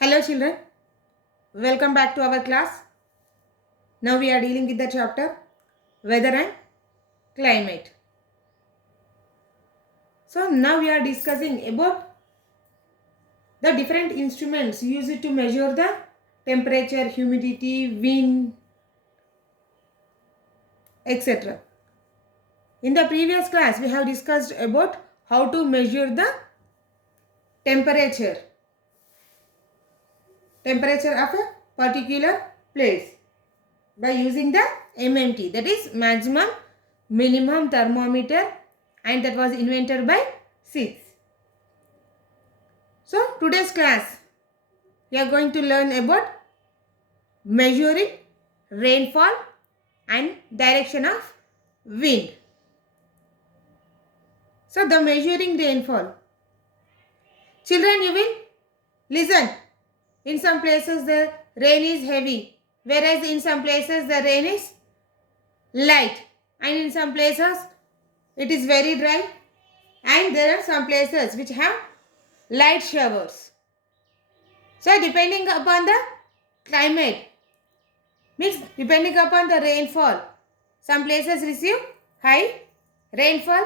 Hello children, welcome back to our class. Now we are dealing with the chapter Weather and Climate. So now we are discussing about the different instruments used to measure the temperature, humidity, wind, etc. In the previous class we have discussed about how to measure the temperature of a particular place by using the MMT, that is maximum minimum thermometer, and that was invented by Sixth. So today's class we are going to learn about measuring rainfall and direction of wind. So the measuring rainfall. Children, you will listen. In some places the rain is heavy, whereas in some places the rain is light, and in some places it is very dry, and there are some places which have light showers. So depending upon the climate, means depending upon the rainfall, some places receive high rainfall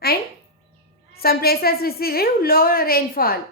and some places receive lower rainfall.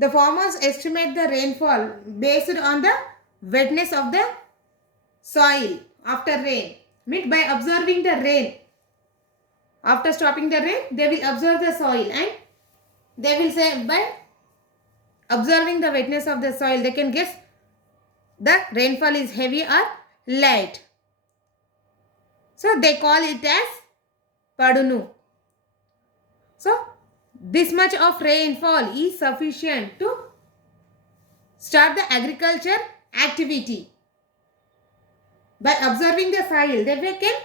The farmers estimate the rainfall based on the wetness of the soil after rain. Means by observing the rain, after stopping the rain, they will observe the soil and they will say by observing the wetness of the soil, they can guess the rainfall is heavy or light. So they call it as Padunu. So this much of rainfall is sufficient to start the agriculture activity. By observing the soil, then we can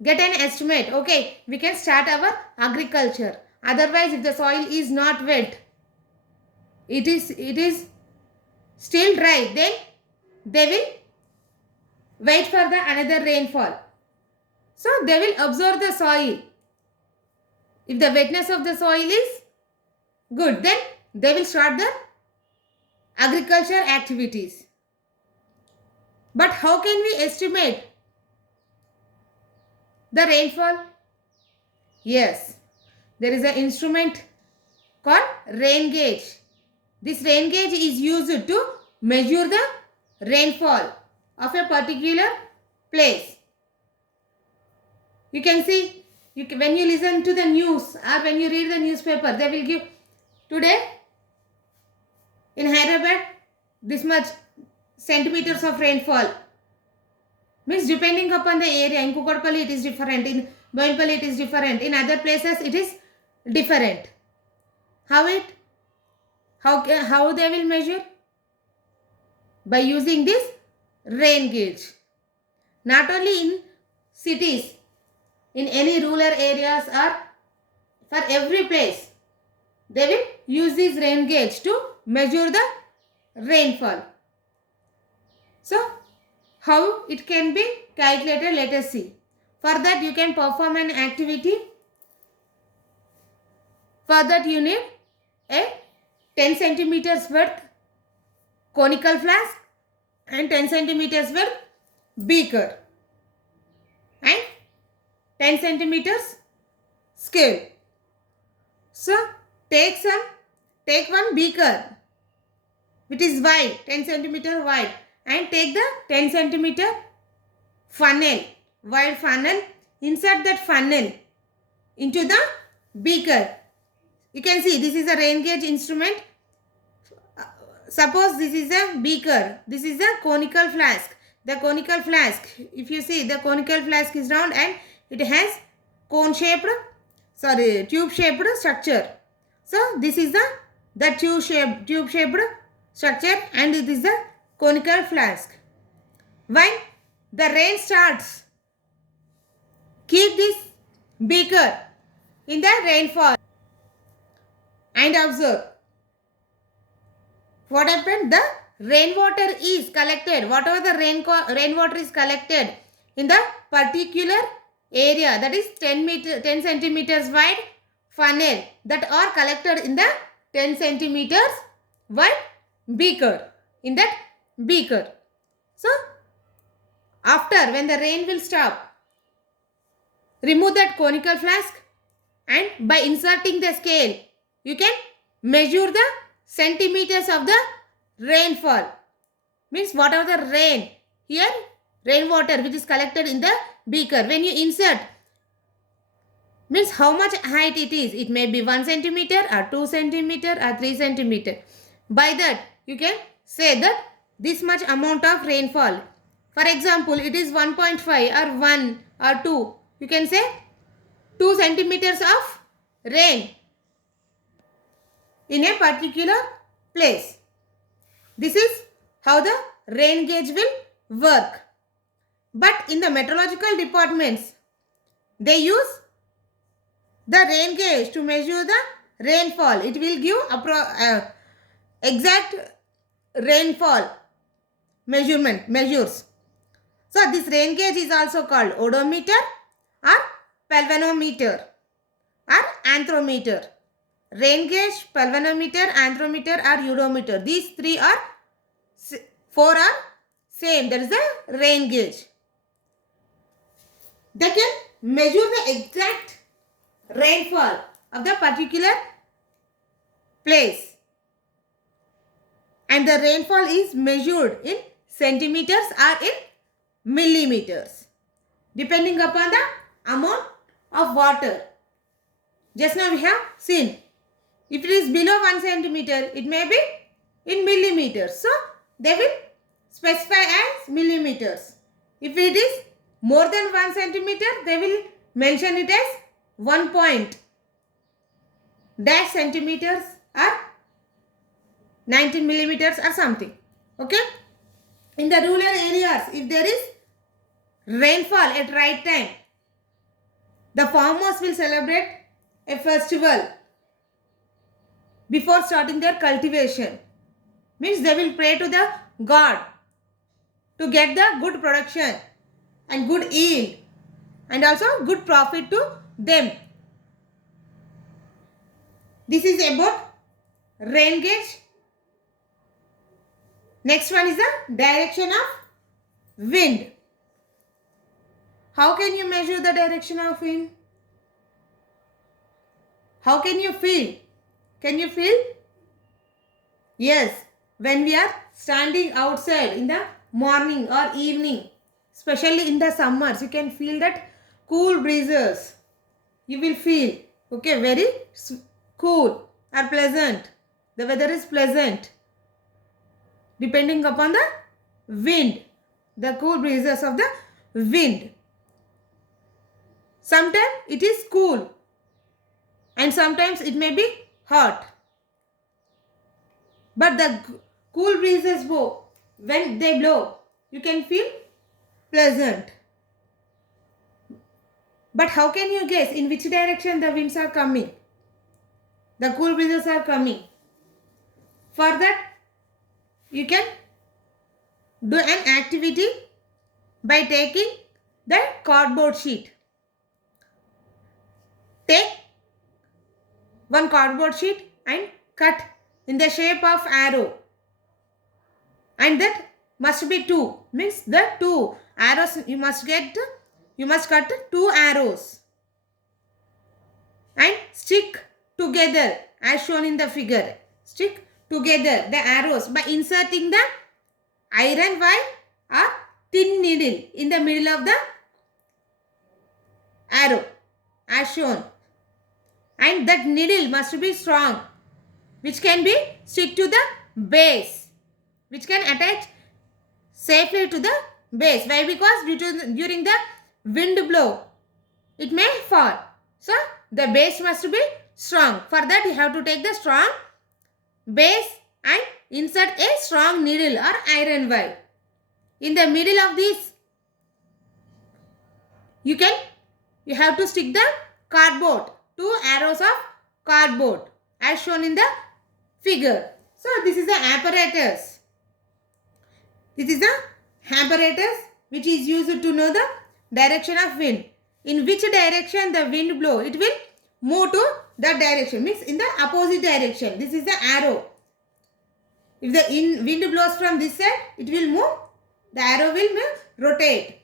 get an estimate. Okay, we can start our agriculture. Otherwise, if the soil is not wet, it is still dry, then they will wait for the another rainfall. So they will observe the soil. If the wetness of the soil is good, then they will start the agriculture activities. But how can we estimate the rainfall? Yes, there is an instrument called rain gauge. This rain gauge is used to measure the rainfall of a particular place. You can see, when you listen to the news or when you read the newspaper, they will give today in Hyderabad this much centimeters of rainfall. Means depending upon the area. In Kukatpalli it is different, in Boinpalli it is different, in other places it is different. How they will measure? By using this rain gauge. Not only in cities, in any rural areas or for every place, they will use this rain gauge to measure the rainfall. So how it can be calculated, let us see. For that you can perform an activity. For that you need a 10 centimeters width conical flask and 10 centimeters width beaker and 10 centimeters scale. So take one beaker which is wide, 10 centimeter wide, and take the 10 centimeter funnel, wide funnel. Insert that funnel into the beaker. You can see this is a rain gauge instrument. Suppose this is a beaker, this is a conical flask. The conical flask, if you see, the conical flask is round and it has tube shaped structure. So this is the tube shaped structure, and it is a conical flask. When the rain starts, keep this beaker in the rainfall and observe what happened. The rainwater is collected, whatever the rainwater is collected in the particular area, that is 10 centimeters wide funnel, that are collected in the 10 centimeters one beaker. In that beaker. So, after when the rain will stop, remove that conical flask and by inserting the scale, you can measure the centimeters of the rainfall. Means whatever the rain, here rainwater which is collected in the beaker. When you insert, means how much height it is. It may be 1 centimeter or 2 centimeter or 3 centimeter. By that, you can say that this much amount of rainfall. For example, it is 1.5 or 1 or 2. You can say 2 centimeters of rain in a particular place. This is how the rain gauge will work. But in the meteorological departments, they use the rain gauge to measure the rainfall. It will give exact rainfall measures. So this rain gauge is also called odometer or galvanometer or anthrometer. Rain gauge, galvanometer, anthrometer or odometer. These four are same. That is the rain gauge. They can measure the exact rainfall of the particular place. And the rainfall is measured in centimeters or in millimeters, depending upon the amount of water. Just now we have seen, if it is below 1 centimeter, it may be in millimeters. So, they will specify as millimeters. If it is more than 1 centimeter, they will mention it as 1 point dash centimeters or 19 millimeters or something. Okay. In the rural areas, if there is rainfall at right time, the farmers will celebrate a festival before starting their cultivation. Means they will pray to the God to get the good production and good yield and also good profit to them. This is about rain gauge. Next one is the direction of wind. How can you measure the direction of wind? How can you feel? Can you feel? Yes, when we are standing outside in the morning or evening, especially in the summers, you can feel that cool breezes. You will feel, okay, very cool or pleasant. The weather is pleasant. Depending upon the wind, the cool breezes of the wind. Sometimes it is cool and sometimes it may be hot. But the cool breezes blow, when they blow, you can feel pleasant. But how can you guess in which direction the winds are coming? The cool breezes are coming. For that, you can do an activity by taking the cardboard sheet. Take one cardboard sheet and cut in the shape of arrow. And that must be 2. Means the 2 arrows you must cut 2 arrows. And stick together as shown in the figure. Stick together the arrows by inserting the iron wire or thin needle in the middle of the arrow as shown. And that needle must be strong, which can be stick to the base, which can attach safely to the base. Why? Because during the wind blow, it may fall. So, the base must be strong. For that, you have to take the strong base and insert a strong needle or iron wire. In the middle of this, you have to stick the cardboard. 2 arrows of cardboard as shown in the figure. So, this is the apparatus. This is the apparatus which is used to know the direction of wind. In which direction the wind blow, it will move to that direction, means in the opposite direction. This is the arrow. If the wind blows from this side, it will move. The arrow will rotate.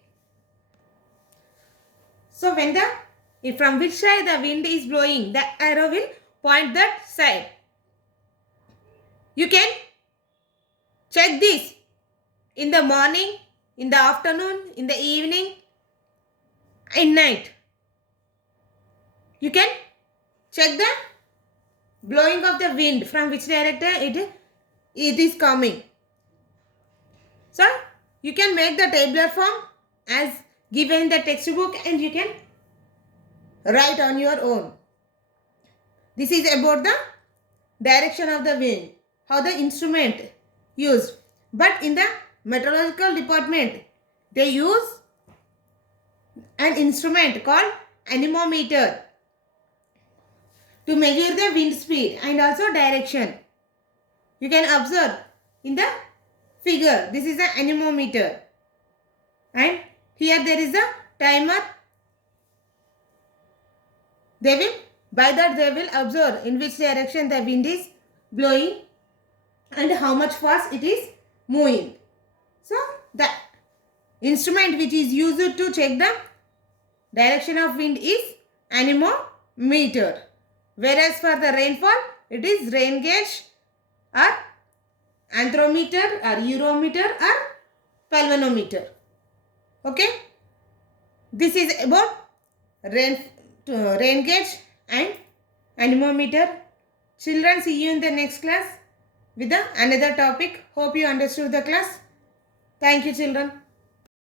So when if from which side the wind is blowing, the arrow will point that side. You can check this in the morning, in the afternoon, in the evening, in night. You can check the blowing of the wind, from which direction it is coming. So you can make the tabular form as given in the textbook, and you can write on your own. This is about the direction of the wind, how the instrument used. But in the meteorological department, they use an instrument called anemometer to measure the wind speed and also direction. You can observe in the figure. This is the anemometer, and here there is a timer. By that they will observe in which direction the wind is blowing and how much fast it is moving. So the instrument which is used to check the direction of wind is anemometer. Whereas for the rainfall, it is rain gauge or anthrometer or eurometer or galvanometer. Okay. This is about rain gauge and anemometer. Children, see you in the next class with another topic. Hope you understood the class. Thank you, children.